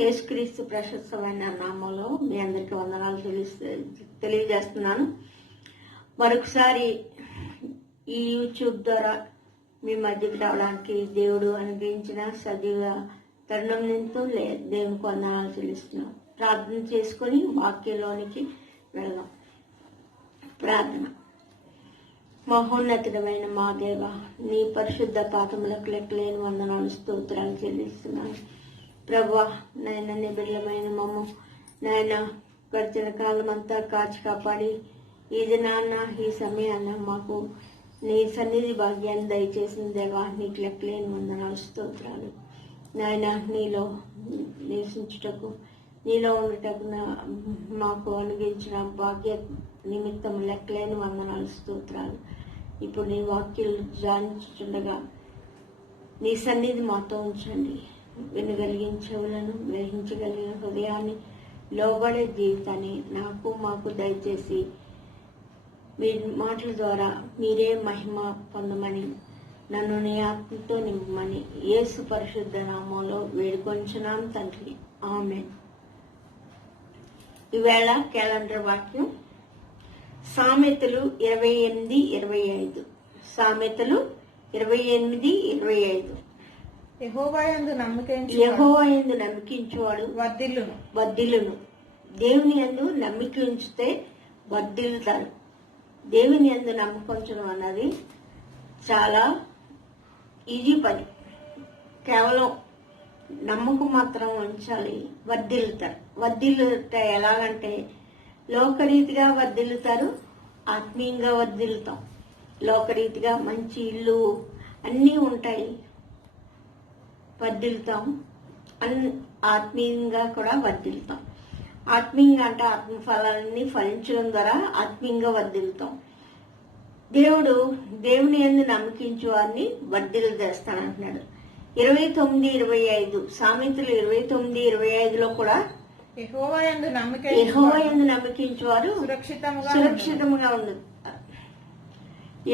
యేసుక్రీస్తు ప్రశస్తమైన నామంలో మీ అందరికీ వందనాలు తెలియజేస్తున్నాను. మరొకసారి ఈ యూట్యూబ్ ద్వారా మీ మధ్యకి రావడానికి దేవుడు అనుగ్రహించిన సజీవ తరుణం నింతో దేవునికి వందనాలు చెల్లిస్తున్నాం. ప్రార్థన చేసుకొని వాక్యంలోనికి వెళ్దాం. ప్రార్థన. మహోన్నతమైన మా దేవ, నీ పరిశుద్ధ పాదములకు లెక్కలేని వందనాలు స్తోత్రాలు చెల్లిస్తున్నాను. ప్రభువా, నాయన నీ బిడ్డలమైన మమ్మ నాయన గడిచిన కాలం అంతా కాచి కాపాడి ఈ దినాన్న ఈ సమయాన్న మాకు నీ సన్నిధి భాగ్యాన్ని దయచేసిన దేవా, నీకు లెక్కలేని వందనాలు స్తోత్రాలు. నాయన నీలో నివసించుటకు నీలో ఉండటకు మాకు అనుగించిన భాగ్య నిమిత్తం లెక్కలేని వందనాలు స్తోత్రాలు. ఇప్పుడు నీ వాక్యాలు ధ్యానించుండగా నీ సన్నిధి మాతో ఉంచండి. వినగలిగిన చెవులను, గ్రహించగలిగిన హృదయాన్ని, లోబడే జీవితాన్ని నాకు మాకు దయచేసి మీ మాటల ద్వారా మీరే మహిమ పొందమని, నన్ను నీ ఆత్మతో నింపమని యేసు పరిశుద్ధ నామంలో వేడుకొంచున్నాం తండ్రి, ఆమేన్. ఈవేళ క్యాలెండర్ వాక్యం సామెతలు 28:25. సామెతలు 28:25. యెహోవాయందు నమ్మికించువాడు వర్ధిల్లును. దేవుని యందు నమ్మిక ఉంచితే వర్ధిల్లుతారు. దేవుని యందు నమ్మకంచడం అన్నది చాలా ఈజీ పని. కేవలం నమ్మకం మాత్రం ఉంచాలి, వర్ధిల్లుతారు. వర్ధిల్లుట ఎలాగంటే లోకరీతిగా వర్ధిల్లుతారు, ఆత్మీయంగా వర్ధిల్లుతాం. లోకరీతిగా మంచి ఇల్లు అన్నీ ఉంటాయి, వర్ధిల్లుతాం. ఆత్మీయంగా కూడా వర్ధిల్లుతాం. ఆత్మీయంగా అంటే ఆత్మఫలాన్ని ఫలించడం ద్వారా ఆత్మీయంగా వర్ధిల్లుతాం. దేవుని యందు నమ్మకించు వారిని వర్ధిల్లు చేస్తానంటున్నాడు. 29:25 సామెతలు 29:25లో కూడా యెహోవా యందు నమ్మకించువారు సురక్షితంగా ఉంది.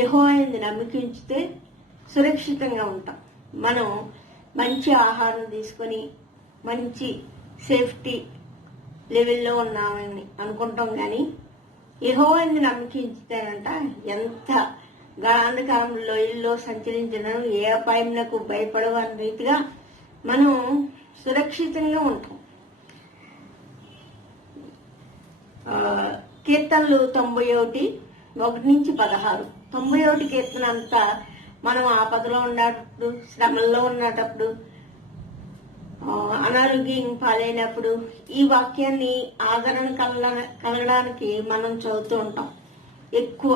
యెహోవా యందు నమ్మకించితే సురక్షితంగా ఉంటాం. మనం మంచి ఆహారం తీసుకొని మంచి సేఫ్టీ లెవెల్లో ఉన్నామని అనుకుంటాం, కానీ యెహోవా యందు నమ్మకించితేనంట ఎంత గాఢాంధకారంలో ఇల్లు సంచరించడం ఏ అపాయంకు భయపడవని రీతిగా మనం సురక్షితంగా ఉంటాం. కీర్తనలు 91:1-16. 91 కీర్తన అంతా మనం ఆపదలో ఉన్నప్పుడు, శ్రమల్లో ఉన్నప్పుడు, అనారోగ్యం పాలైనప్పుడు ఈ వాక్యాన్ని ఆదరణ కలగడానికి మనం చదువుతూ ఉంటాం. ఎక్కువ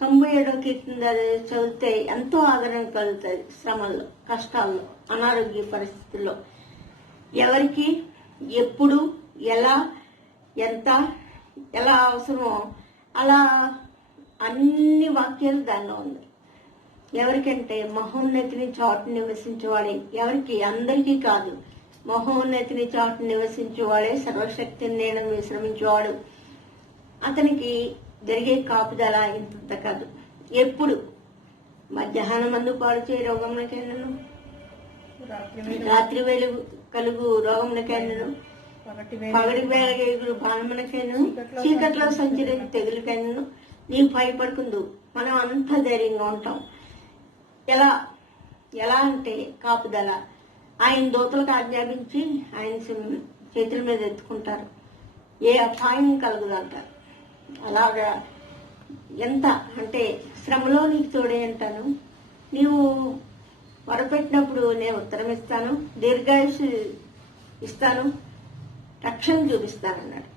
97వ కీర్తన చదివితే ఎంతో ఆదరణ కలుగుతుంది. శ్రమల్లో, కష్టాల్లో, అనారోగ్య పరిస్థితుల్లో ఎవరికి ఎప్పుడు ఎలా అవసరమో అలా అన్ని వాక్యాలు దానిలో ఉంది. ఎవరికంటే మహోన్నతిని చాటు నివసించేవాడే. ఎవరికి? అందరికీ కాదు. మహోన్నతిని చాటు నివసించేవాడే సర్వశక్తిని నీడను విశ్రమించేవాడు. అతనికి జరిగే కాపుదల ఇంత కాదు. ఎప్పుడు మధ్యాహ్నం మందు పాడుచే రోగములకైనను, రాత్రి వేళ కలుగు రోగములకైనను, పగటి వేళ బాణములకైనను, చీకట్లో సంచరించే తెగులకైనను నీవు భయపడుకుందు. మనం అంత ధైర్యంగా ఉంటాం. ఎలా అంటే కాపుదల. ఆయన దూతలకు ఆజ్ఞాపించి ఆయన చేతుల మీద ఎత్తుకుంటారు, ఏ అపాయం కలుగుదంటారు. అలాగా ఎంత అంటే శ్రమలో నీకు తోడే అంటాను. నీవు మొరపెట్టినప్పుడు నేను ఉత్తరం ఇస్తాను, దీర్ఘాయుషు ఇస్తాను, రక్షణ చూపిస్తానన్నాడు.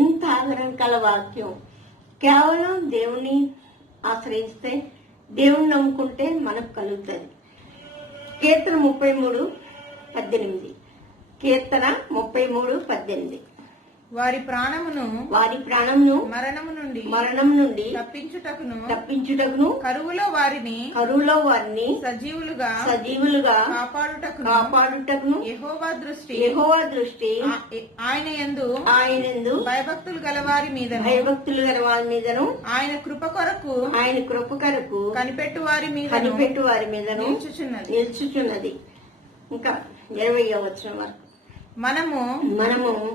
ఇంత ఆదరణ కల వాక్యం కేవలం దేవుని ఆశ్రయిస్తే, దేవుని నమ్ముకుంటే మనకు కలుగుతుంది. కీర్తన 33:18. కీర్తన 33:18. వారి ప్రాణమును మరణము నుండి తప్పించుటకును కరువులో వారిని సజీవులుగా కాపాడుటకును యెహోవా దృష్టి ఆయన యందు భయభక్తులు గల వారి మీదను ఆయన కృప కొరకు కనిపెట్టు వారి మీదను నిల్చుచున్నది. ఇంకా 20వ వచనం వరకు మనము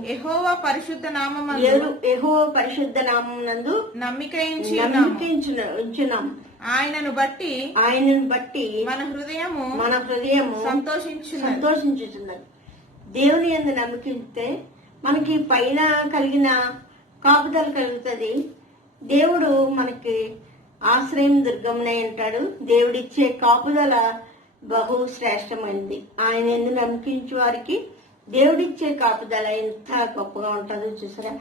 యెహోవా పరిశుద్ధ నామమందు యెహోవా పరిశుద్ధ నామమునందు నమ్మిక ఉంచున్నాం. ఆయనను బట్టి మన హృదయము సంతోషించుచున్నది. దేవుని యందు నమ్మకిస్తే మనకి పైన కలిగిన కాపుదల కలుగుతుంది. దేవుడు మనకి ఆశ్రయం దుర్గమునై అంటాడు. దేవుడిచ్చే కాపుదల బహు శ్రేష్టమైనది. ఆయన యందు నమ్మకించు వారికి దేవుడిచ్చే కాపుదల ఎంత గొప్పగా ఉంటుందో చూసారా.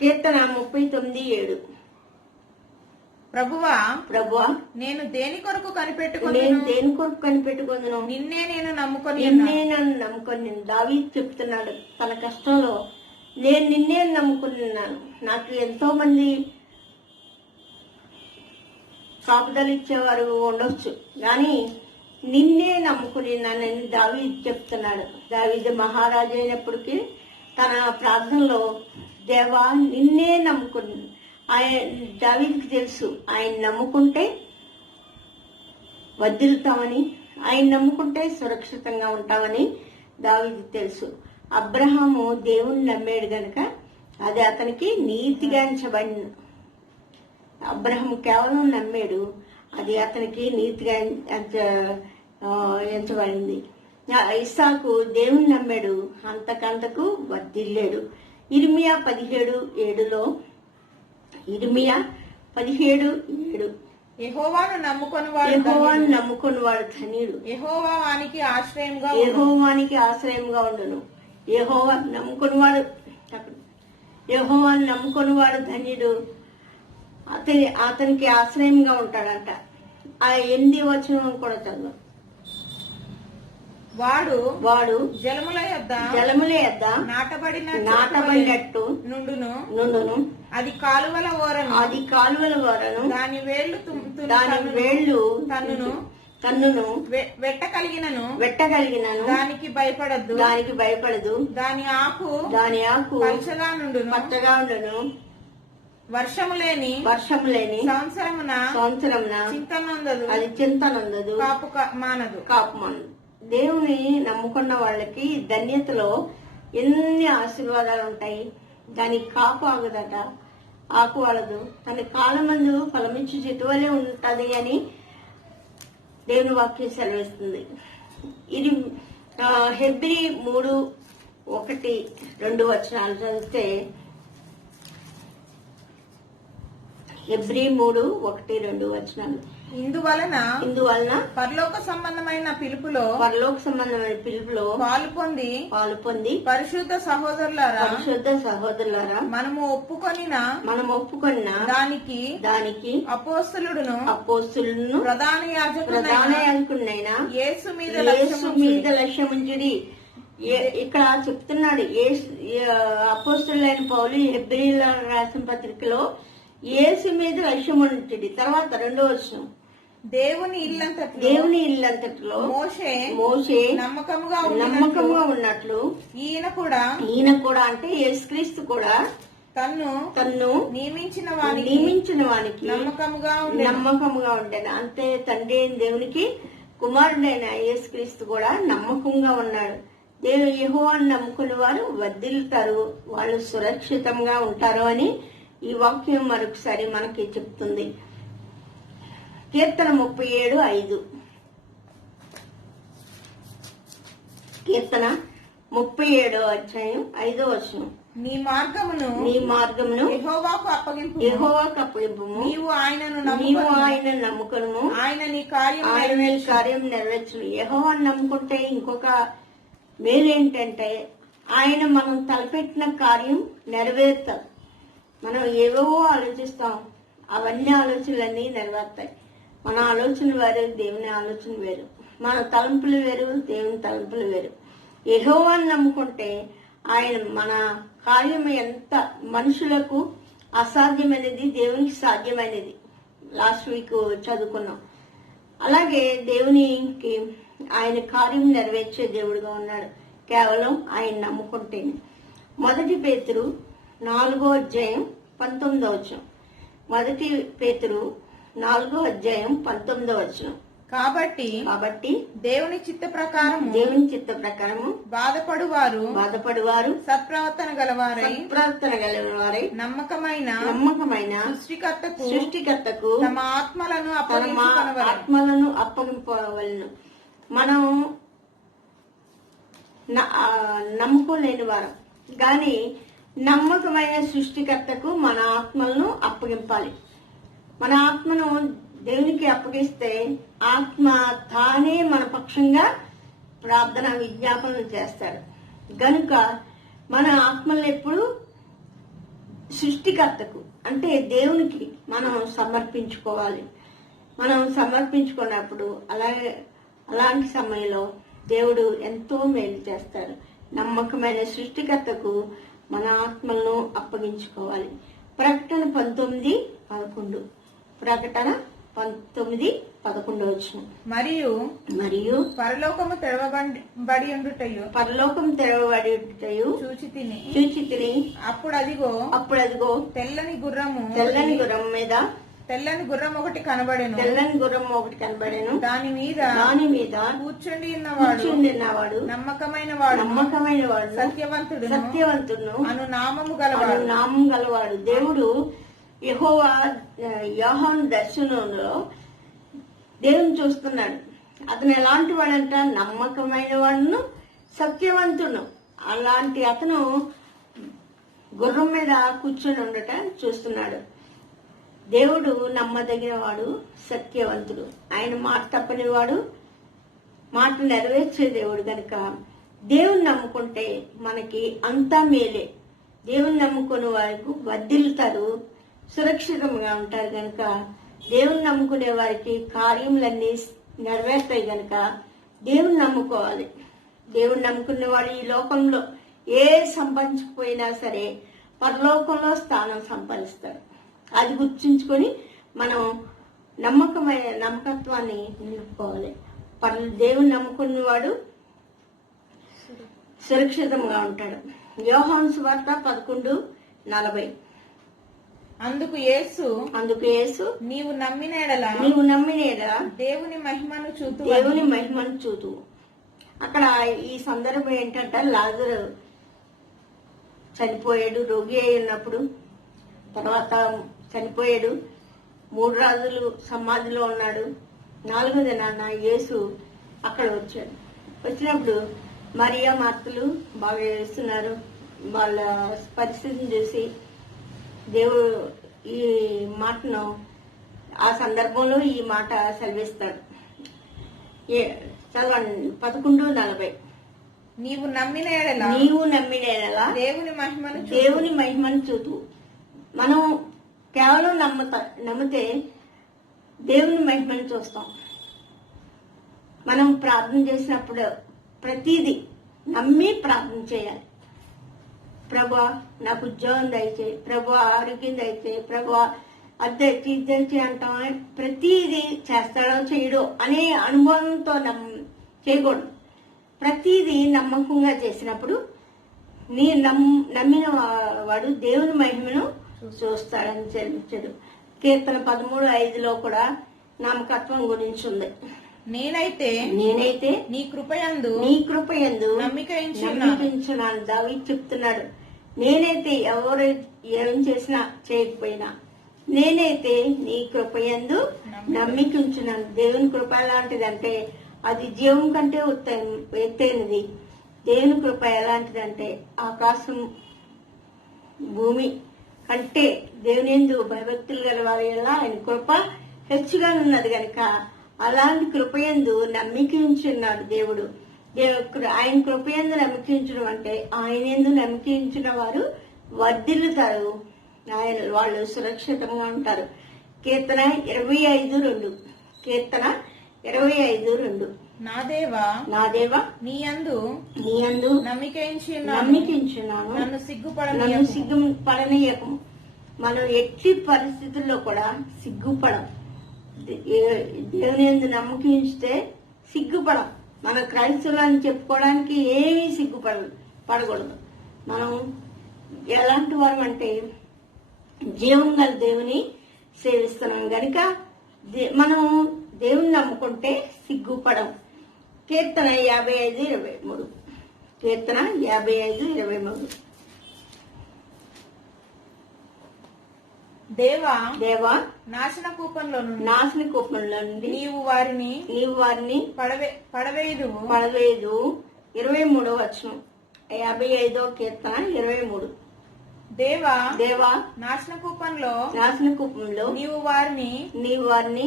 కీర్తన 39:7. ప్రభువా నేను దేని కొరకు కనిపెట్టుకుందును నిన్నే నేను నమ్ముకొని దావీదు చెప్తున్నాడు తన కష్టంలో. నేను నిన్నే నమ్ముకున్నాను. నాకు ఎంతో మంది కాపుదలు ఇచ్చేవారు ఉండొచ్చు, కానీ నిన్నే నమ్ముకున్నానని దావీదు చెప్తున్నాడు. దావీదు మహారాజు అయినప్పటికీ తన ప్రార్థనలో దేవా నిన్నే నమ్ముకుని, ఆయన దావీదుకి తెలుసు ఆయన నమ్ముకుంటే వర్ధిల్లుతామని, ఆయన నమ్ముకుంటే సురక్షితంగా ఉంటామని దావీదు తెలుసు. అబ్రహాము దేవుణ్ణి నమ్మాడు గనక అది అతనికి నీతిగా ఎంచబడిన. అబ్రహాము కేవలం నమ్మాడు, అది అతనికి నీతిగా ఎంచబడింది. ఇస్సాకు దేవుణ్ణి నమ్మాడు, అంతకంతకు వర్ధిల్లాడు. ఇర్మియా 17:7 యెహోవాను నమ్ముకొని వాడు ధన్యుడు. యెహోవా వానికి ఆశ్రయంగా ఉండును. యెహోవాను నమ్ముకొని వాడు ధన్యుడు. అతనికి ఆశ్రయంగా ఉంటాడంట. ఆ 8వ వచనం కూడా చదువు. వాడు జలముల యొద్ద నాటబడినట్టు నుండును. అది కాలువల ఓరను దాని వేళ్లు తన్నును వెట్టగలిగినను దానికి భయపడదు. దాని ఆకు పచ్చగా ఉండును. వర్షము లేని సంవత్సరమున చింతనందదు. కాపు మానదు. దేవుని నమ్ముకున్న వాళ్ళకి ధన్యతలో ఎన్ని ఆశీర్వాదాలు ఉంటాయి. దానికి కాపు ఆగదట, ఆకు వాడదు. తన కాలమందు ఫలమిచ్చు చెట్టు వలె ఉంటది అని దేవుని వాక్యం సెలవిస్తుంది. ఇది హెబ్రీ 3:1-2 వచనాలు చదివితే, హెబ్రీ 3:1-2 వచనాలు. ఇందువలన పరలోక సంబంధమైన పిలుపులో పాలు పొంది పరిశుద్ధ సహోదరులారా మనము ఒప్పుకొనిన దానికి అపోస్తలుడును ప్రధాన యాజకుడైన యేసు మీద లక్ష్యముంచుడి. ఇక్కడ చెప్తున్నాడు. అపోస్తలుడైన పౌలు హెబ్రీయుల రాసిన పత్రికలో యేసు మీద లక్ష్యం ఉంచుడి. తర్వాత 2వ వచనం, దేవుని ఇల్లంతటిలో మోషే నమ్మకముగా ఉన్నట్లు ఈయన కూడా అంటే యేసుక్రీస్తు కూడా తన్ను నియమించిన వానికి నమ్మకముగా ఉండేది. అంతే తండ్రి అయిన దేవునికి కుమారుడైన యేసుక్రీస్తు కూడా నమ్మకంగా ఉన్నాడు. దేవుని యెహోవాను నమ్ముకునే వారు వర్ధిల్లుతారు, వాళ్ళు సురక్షితంగా ఉంటారు అని ఈ వాక్యం మరొకసారి మనకి చెప్తుంది. కీర్తన 37:5. కీర్తన 37వ అధ్యాయం 5వ వచనం. నీ మార్గమును యెహోవాకు అప్పగింపు. నీవు ఆయనను నమ్ముకును, ఆయన నీ కార్యం నెరవేర్చును. యెహోవాను నమ్ముకుంటే ఇంకొక మేలు ఏంటంటే ఆయన మనం తలపెట్టిన కార్యం నెరవేరుతారు. మనం ఏవేవో ఆలోచిస్తాం, అవన్నీ ఆలోచనలన్నీ నెరవేరుతాయి. మన ఆలోచన వేరు, దేవుని ఆలోచన వేరు. మన తలంపులు వేరు, దేవుని తలంపులు వేరు. యెహోవాను నమ్ముకుంటే ఆయన మన కార్యం ఎంత మనుషులకు అసాధ్యమైనది దేవునికి సాధ్యమైనది. లాస్ట్ వీక్ చదువుకున్నాం. అలాగే దేవునికి ఆయన కార్యం నెరవేర్చే దేవుడుగా ఉన్నాడు కేవలం ఆయన నమ్ముకుంటేనే. 1 పేతురు 4వ అధ్యాయం 19వ వచనం. 1 పేతురు 4వ అధ్యాయం 19వ వచనం. కాబట్టి దేవుని చిత్త ప్రకారము బాధపడువారు సత్ప్రవర్తన గలవారై నమ్మకమైన సృష్టికర్తకు తమ ఆత్మలను అప్పగింపవలను. మనం నమ్మకం లేని వారు గాని నమ్మకమైన సృష్టికర్తకు మన ఆత్మలను అప్పగింపాలి. మన ఆత్మను దేవునికి అప్పగిస్తే ఆత్మ తానే మన పక్షంగా ప్రార్థన విజ్ఞాపనలు చేస్తాడు. గనుక మన ఆత్మలను ఎప్పుడు సృష్టికర్తకు అంటే దేవునికి మనం సమర్పించుకోవాలి. మనం సమర్పించుకున్నప్పుడు అలాంటి సమయంలో దేవుడు ఎంతో మేలు చేస్తాడు. నమ్మకమైన సృష్టికర్తకు మన ఆత్మలను అప్పగించుకోవాలి. ప్రకటన 19:11 వచ్చిన మరియు పరలోకము తెరవబడి ఉండుటయు చూచి తిని అప్పుడు అదిగో తెల్లని గుర్రం ఒకటి కనబడెను. దాని మీద కూర్చుండి ఉన్నవాడు నమ్మకమైన వాడు సత్యవంతుడు అను నామము గలవాడు. దేవుడు యెహోవా యోహాను దర్శనంలో దేవుని చూస్తున్నాడు. అతను ఎలాంటి వాడంట? నమ్మకమైన వాడును సత్యవంతుడు. అలాంటి అతను గుర్రం మీద కూర్చొని ఉండట చూస్తున్నాడు. దేవుడు నమ్మదగిన వాడు, సత్యవంతుడు. ఆయన మాట తప్పని వాడు, మాట నెరవేర్చే దేవుడు. గనుక దేవుని నమ్ముకుంటే మనకి అంతా మేలే. దేవుని నమ్ముకునే వారికి వర్ధిల్లుతారు, సురక్షితంగా ఉంటారు. గనుక దేవుని నమ్ముకునే వారికి కార్యములన్నీ నెరవేర్తాయి. గనుక దేవుని నమ్ముకోవాలి. దేవుని నమ్ముకునే వాడు ఈ లోకంలో ఏ సంపాదించకపోయినా సరే పరలోకంలో స్థానం సంపాదిస్తాడు. అది గుర్తుంచుకొని మనం నమ్మకత్వాన్ని నిలుపుకోవాలి. దేవుని నమ్ముకున్నవాడు సురక్షితంగా ఉంటాడు. యోహాను సువార్త 11:40. అందుకు యేసు నీవు నమ్మిన ఎడల దేవుని మహిమను చూతు. అక్కడ ఈ సందర్భం ఏంటంటే లాజరు చనిపోయాడు, రోగి అయి ఉన్నప్పుడు. తర్వాత చనిపోయాడు. 3 రోజులు సమాధిలో ఉన్నాడు. 4వ దినాన యేసు అక్కడ వచ్చాడు. వచ్చినప్పుడు మరియా మార్తలు బాగా చేస్తున్నారు. వాళ్ళ పరిస్థితిని చూసి దేవుడు ఈ మాటను ఆ సందర్భంలో ఈ మాట సెలవిస్తాడు. 11:40. నీవు నమ్మిన ఎడల దేవుని మహిమను చూతు. మనం కేవలం నమ్మితే దేవుని మహిమను చూస్తాం. మనం ప్రార్థన చేసినప్పుడు ప్రతిదీ నమ్మి ప్రార్థన చేయాలి. ప్రభువా నాకు ఉద్యోగం దయచేయి, ప్రభువా ఆరోగ్యం దయచేయి, ప్రభువా అద్దెచ్చి ఇద్దెచ్చి అంటాం. ప్రతిదీ చేస్తాడో చేయడో అనే అనుభవంతో చేయకూడదు. ప్రతిదీ నమ్మకంగా చేసినప్పుడు నమ్మిన వాడు దేవుని మహిమను చూస్తాడని చెల్లించాడు. కీర్తన 13:5 కూడా నమ్మకత్వం గురించి ఉంది. నేనైతే నీ కృపయందు నమ్మికించున్నాను. దావీదు చెప్తున్నాడు, నేనైతే ఎవరు ఏం చేసినా చేయకపోయినా నేనైతే నీ కృపయందు నమ్మికించున్నాను. దేవుని కృప ఎలాంటిదంటే అది జీవం కంటే ఎత్తైనది. దేవుని కృప ఎలాంటిదంటే ఆకాశం భూమి కంటే దేవుని యందు భయభక్తులు గల వారి ఎలా ఆయన కృప హెచ్చుగా ఉన్నది. గనక అలాంటి కృపయందు నమ్మికించున్నాడు దేవుడు. ఆయన కృపయందు నమ్మికించడం అంటే ఆయన యందు నమ్మికించిన వారు వర్ధిల్లుతారు, వాళ్ళు సురక్షితంగా ఉంటారు. కీర్తన 25:2. నా దేవా నీ యందు నమ్మికించున్నాను, నన్ను సిగ్గుపడనీయకము. మనం ఎట్టి పరిస్థితుల్లో కూడా సిగ్గుపడం. దేవుని యందు నమ్మకించితే సిగ్గుపడం. మన క్రైస్తవులని చెప్పుకోవడానికి ఏమీ పడకూడదు. మనం ఎలాంటి వారం అంటే జీవం గల దేవుని సేవిస్తున్నాం. గనుక మనం దేవుని నమ్ముకుంటే సిగ్గుపడం. కీర్తన 55:23. కీర్తన 55:23. దేవా దేవా నాశన కూపంలో నుండి నీవు వారిని పడవేయుదు. 23వ వచనం 55వ కీర్తన 23. దేవా దేవా నాశన కూపంలో నీవు వారిని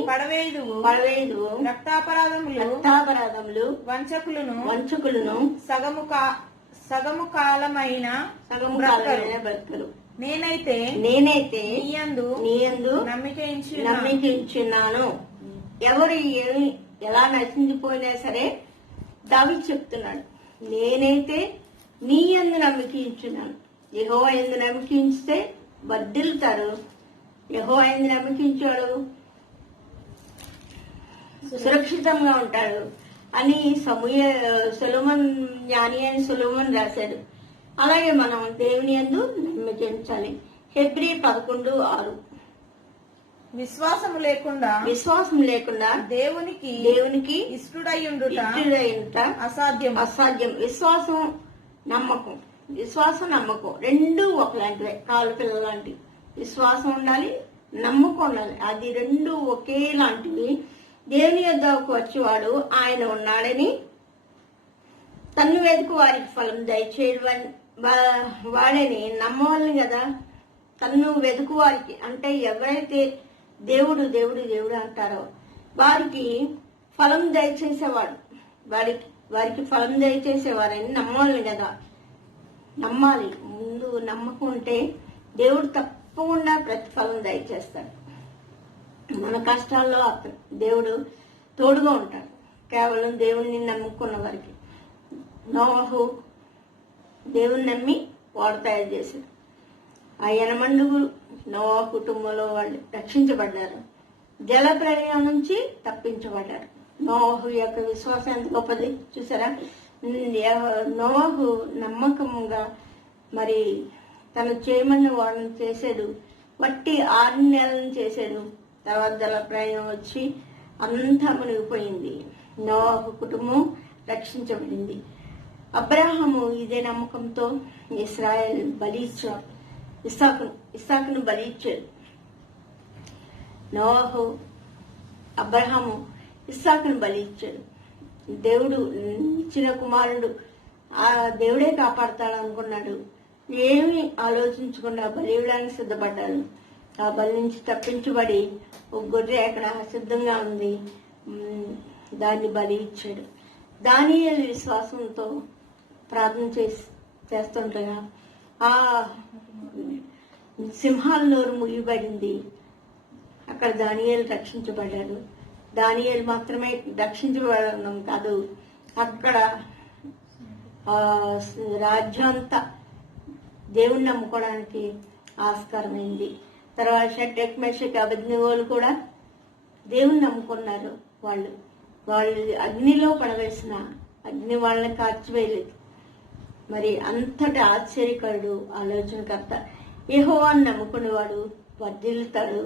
పడవేయుదు. రక్తాపరాధములు వంచకులను సగము కాలమైన బ్రతుకులు. నేనైతే నీయందు నమ్మికించున్నాను. ఎవరు ఎలా నశించిపోయినా సరే దావీదు చెప్తున్నాడు, నేనైతే నీయందు నమ్మికించున్నాను. యెహోవా యందు నమ్మికించితే వర్ధిల్లుతారు. యెహోవా యందు నమ్మికించాడు సురక్షితంగా ఉంటాడు అని సొలొమోన్ జ్ఞాని అని సొలొమోన్ రాశాడు. అలాగే మనం దేవుని యందు నమ్మికించాలి. హెబ్రీ 11:6. విశ్వాసం లేకుండా దేవునికి ఇష్టడయ్యుండుట అసాధ్యం. విశ్వాసం నమ్మకం రెండు ఒకలాంటివే. కాలు పిల్లల లాంటివి. విశ్వాసం ఉండాలి, నమ్మకం ఉండాలి. అది రెండు ఒకేలాంటివి. దేవుని యొద్దకు వచ్చేవాడు ఆయన ఉన్నాడని, తన్ను వెతుకు వారికి ఫలం దయచేయడం వాడని నమ్మవాలని కదా. తన్ను వెతుకు వారికి అంటే ఎవరైతే దేవుడు దేవుడు దేవుడు అంటారో వారికి ఫలం దయచేసేవాడు, వారికి ఫలం దయచేసేవారని నమ్మవాలని కదా. నమ్మాలి. ముందు నమ్మకం ఉంటే దేవుడు తప్పకుండా ప్రతిఫలం దయచేస్తాడు. మన కష్టాల్లో దేవుడు తోడుగా ఉంటాడు. కేవలం దేవుణ్ణి నమ్ముకున్న వారికి. నోవహు దేవుని నమ్మి వాడు తయారు చేశాడు. ఆ 8 మంది నోవహు కుటుంబంలో వాళ్ళు రక్షించబడ్డారు. జల ప్రళయం నుంచి తప్పించబడ్డారు. నోవహు యొక్క విశ్వాసం ఎంత గొప్పది చూసారా. నోవహు నమ్మకంగా మరి తను చేయమని వాడిని చేశాడు. వట్టి 6 నెలలను చేశాడు. తర్వాత జల ప్రళయం వచ్చి అంతా మునిగిపోయింది. నోవహు కుటుంబం రక్షించబడింది. అబ్రాహాము ఇదే నమ్మకంతో ఇస్రాయేల్ బలి ఇచ్చాడు. ఇస్సాకును బలి ఇచ్చాడు. నోవహు అబ్రాహాము ఇస్సాకును బలి ఇచ్చాడు. దేవుడు ఇచ్చిన కుమారుడు ఆ దేవుడే కాపాడతాడు అనుకున్నాడు. ఏమి ఆలోచించకుండా బలి ఇవ్వడానికి సిద్ధపడ్డాడు. ఆ బలి నుంచి తప్పించబడి ఒక గొర్రె అక్కడ సిద్ధంగా ఉంది, దాన్ని బలి ఇచ్చాడు. దానియేలు విశ్వాసంతో ప్రార్థన చేస్తుండగా ఆ సింహాల నోరు ముగిబడింది. అక్కడ దానియేలు రక్షించబడ్డాడు. దానియేలు మాత్రమే రక్షించబడడం కాదు, అక్కడ రాజ్యం అంతా దేవుణ్ణి నమ్ముకోవడానికి ఆస్కారమైంది. తర్వాత షడ్రక్ మేషక్ అబేద్నెగోలు కూడా దేవుణ్ణి నమ్ముకున్నారు. వాళ్ళు అగ్నిలో పడవేసిన అగ్ని వాళ్ళని కాల్చివేయలేదు. మరి అంతటి ఆశ్చర్యకరుడు, ఆలోచనకర్త. యెహోవాను నమ్ముకునేవాడు వర్ధిల్లుతాడు,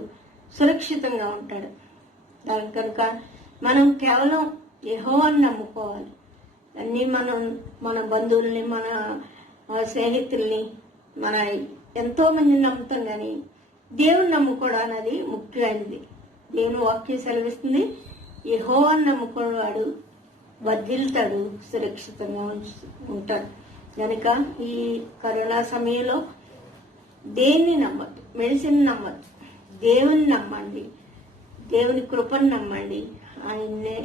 సురక్షితంగా ఉంటాడు. దాని కనుక మనం కేవలం యెహోవాను నమ్ముకోవాలి. అన్నీ మన బంధువుల్ని, మన స్నేహితుల్ని, మన ఎంతో మందిని నమ్ముతాం, కానీ దేవుని నమ్ముకోవడం అనేది ముఖ్యమైనది. దేవుని వాక్యం సెలవిస్తుంది, యెహోవాను నమ్ముకునేవాడు వర్ధిల్లుతాడు, సురక్షితంగా ఉంటాడు. కనుక ఈ కరోనా సమయంలో దేన్ని నమ్మద్దు, మెడిసిన్ నమ్మద్దు, దేవుని నమ్మండి, దేవుని కృపను నమ్మండి, ఆయన్నే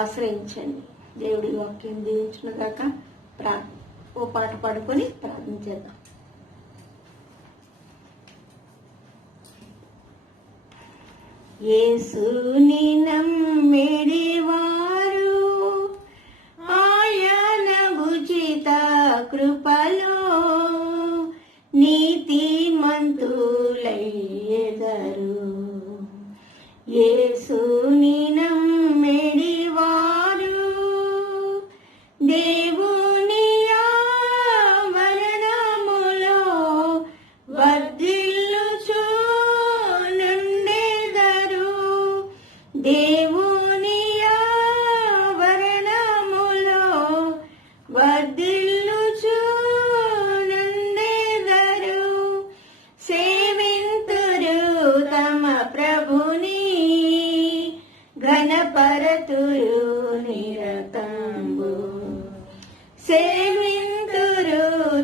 ఆశ్రయించండి. దేవుడి వాక్యం దీవించిన దాకా ఓ పాట పాడుకొని ప్రార్థన చేద్దాం. యేసుని నమ్మిడి వారు ఆయన ఉచిత కృపలో నీతిమంతులయ్యెదరు. యేసుని నమ్మిడి వారు దేవుని ఆవరణములో వర్ధిల్లుచు నుండెదరు. దేవుని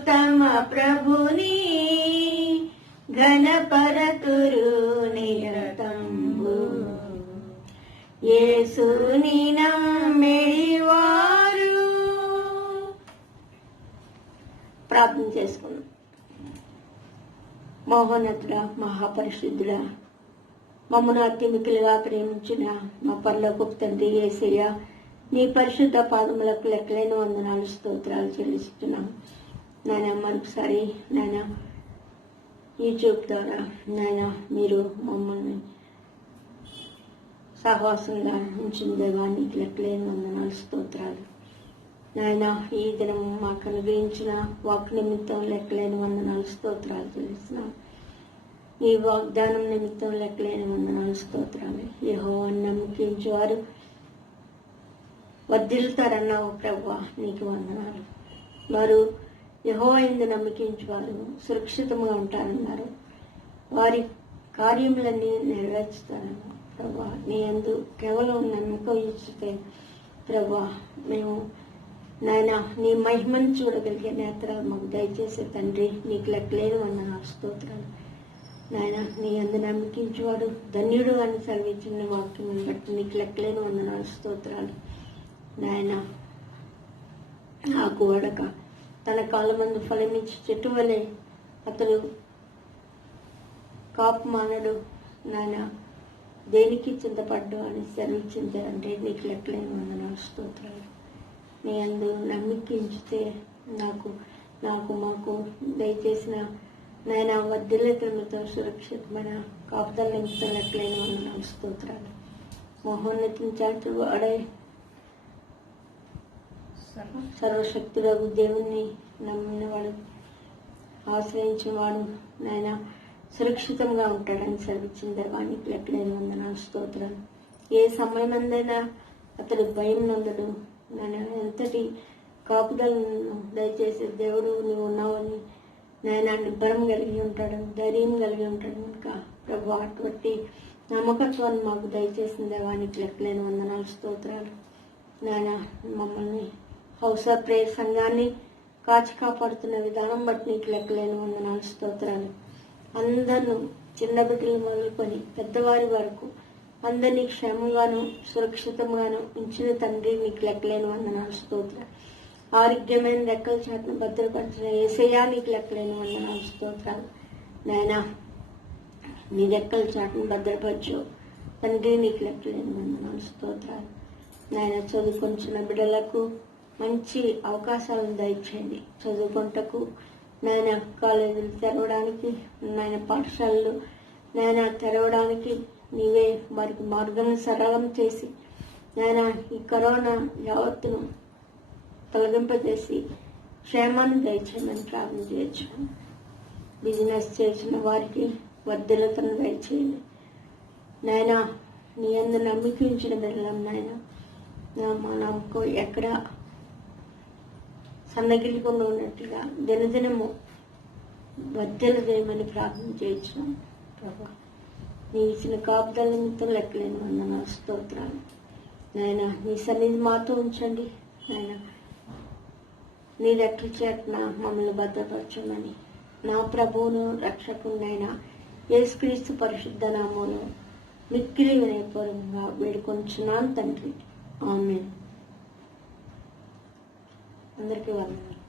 తమ ప్రభుని ఘనపరతురు నిరతంబు యేసుని నమ్మిడివారు. ప్రార్థన చేసుకున్నాం. మహోన్నతుడ, మహాపరిశుద్ధుడ, మమ్మను అత్యమికులుగా ప్రేమించిన మా పరలోకపు తండ్రి యేసయ్య, నీ పరిశుద్ధ పాదములకు లెక్కలేని వందనాలు స్తోత్రాలు చెల్లిస్తున్నాం. నాయన మరొకసారి నాయన యూట్యూబ్ ద్వారా నాయన మీరు మమ్మల్ని సహవాసంగా ఉంచిన దేవానికి లెక్కలేని వందనాలు స్తోత్రాలు. నాయన ఈ దినం మాకు అనుగ్రహించిన వాక్ నిమిత్తం లెక్కలేని వందనాలు స్తోత్రాలు చెల్లిస్తున్నాం. ఈ వాగ్దానం నిమిత్తం లెక్కలేని వందనాలు స్తోత్రాలు. యెహోవాను నమ్మకించేవారు వర్ధిల్లుతారన్నావు ప్రభువా, నీకు వందనాలు. వారు యెహోవా యందు నమ్మకించేవారు సురక్షితంగా ఉంటారన్నారు. వారి కార్యములన్నీ నెరవేర్చుతారన్నారు ప్రభువా. నీ యందు కేవలం నమ్మకం ఇచ్చితే ప్రభువా, మేము నాయన నీ మహిమను చూడగలిగే నేత్రాలు మాకు దయచేసే తండ్రి, నీకు లెక్కలేని వందనాలు స్తోత్రాలు. నాయన నీ యందు నమ్మకించేవాడు ధన్యుడు అని సెలవిచ్చిన వాక్యం బట్టి నీకు లెక్కలేని వందనాలు స్తోత్రాలు. నాయన ఆకు వడక తన కాలమందు ఫలమించి చెట్టు వలె అతడు కాపు మానడు, నాయన దేనికి చింతపడ్డు అని సెలవిచ్చింది అంటే నీకు లెక్కలేని వందనాలు స్తోత్రాలు. నీ అందు నమ్మికించితే మాకు దయచేసిన నాయన వర్ధిల్లతలతో సురక్షితమైన కాపుదల నిమిత్తం లెక్కలేని వందనాలు స్తోత్రాలు. మహోన్నతిని చాటు వాడే సర్వశక్తులకు దేవుణ్ణి నమ్మినవాడు ఆశ్రయించినవాడు నాయన సురక్షితంగా ఉంటాడని సెలవిచ్చిన దేవానికి లెక్కలేని వందనాలు స్తోత్రాలు. ఏ సమయమందైనా అతడు భయం నందడు. నాయన ఎంతటి కాపుదలను దయచేసి దేవుడు నీవు ఉన్నావని నాయన నిబ్బరం కలిగి ఉంటాడు, ధైర్యం కలిగి ఉంటాడు. ఇంకా ప్రభు అటువంటి నమ్మకత్వాన్ని మాకు దయచేసిన దేవానికి లెక్కలేని వందనాలు స్తోత్రాలు. నాయన మమ్మల్ని హౌస్ ఆఫ్ ప్రేయర్ సంఘాన్ని కాచి కాపాడుతున్న విధానం బట్టి నీకు లెక్కలేని వందనాలు స్తోత్రాలు. అందరూ చిన్న బిడ్డలు మొదలుకొని పెద్దవారి వరకు అందరినీ క్షేమంగాను సురక్షితంగాను ఉంచిన తండ్రి నీకు లెక్కలేని వందనాలు స్తోత్రాలు. ఆరోగ్యమైన రెక్కల చాటును భద్రపరిచిన యేసయ్యా నీకు లెక్కలేని వందనాలు స్తోత్రాలు. నాయన నీ రెక్కల చాటును భద్రపరచు తండ్రి నీకు లెక్కలేని వందనాలు స్తోత్రాలు. నాయన చదువుకొంచిన బిడ్డలకు మంచి అవకాశాలను దయచేయండి. చదువుకుంటకు నాయన కాలేజీలు తెరవడానికి, నాయన పాఠశాలలు నాయన తెరవడానికి నీవే వారికి మార్గం సరళం చేసి నాయన ఈ కరోనా యావత్తును తొలగింపజేసి క్షేమాన్ని దయచేయమని ప్రార్థన చేయొచ్చు. బిజినెస్ చేసిన వారికి వర్ధిల్లతను దయచేయండి నాయన. నీ యందు నమ్మికించిన బిడ్డలం నాయన మా నమ్మకం ఎక్కడ సన్నగిలికుండా ఉన్నట్టుగా దినదినము వర్ధల చేయమని ప్రార్థన చేయొచ్చు ప్రభా. నీ ఇచ్చిన కాపుదల నిమిత్తం లెక్కలేని వందనాలు స్తోత్రాలు. నాయన నీ సన్నిధి మాతో ఉంచండి నాయన. నీ రెక్కల చేతన మమ్మల్ని భద్రపరచమని నా ప్రభువును రక్షకునైనా యేసుక్రీస్తు పరిశుద్ధ నామములో మిక్కిలి వినయపూర్వకంగా వేడుకొంచున్నాను తండ్రి. ఆమేన్. అందరికీ వందనాలు.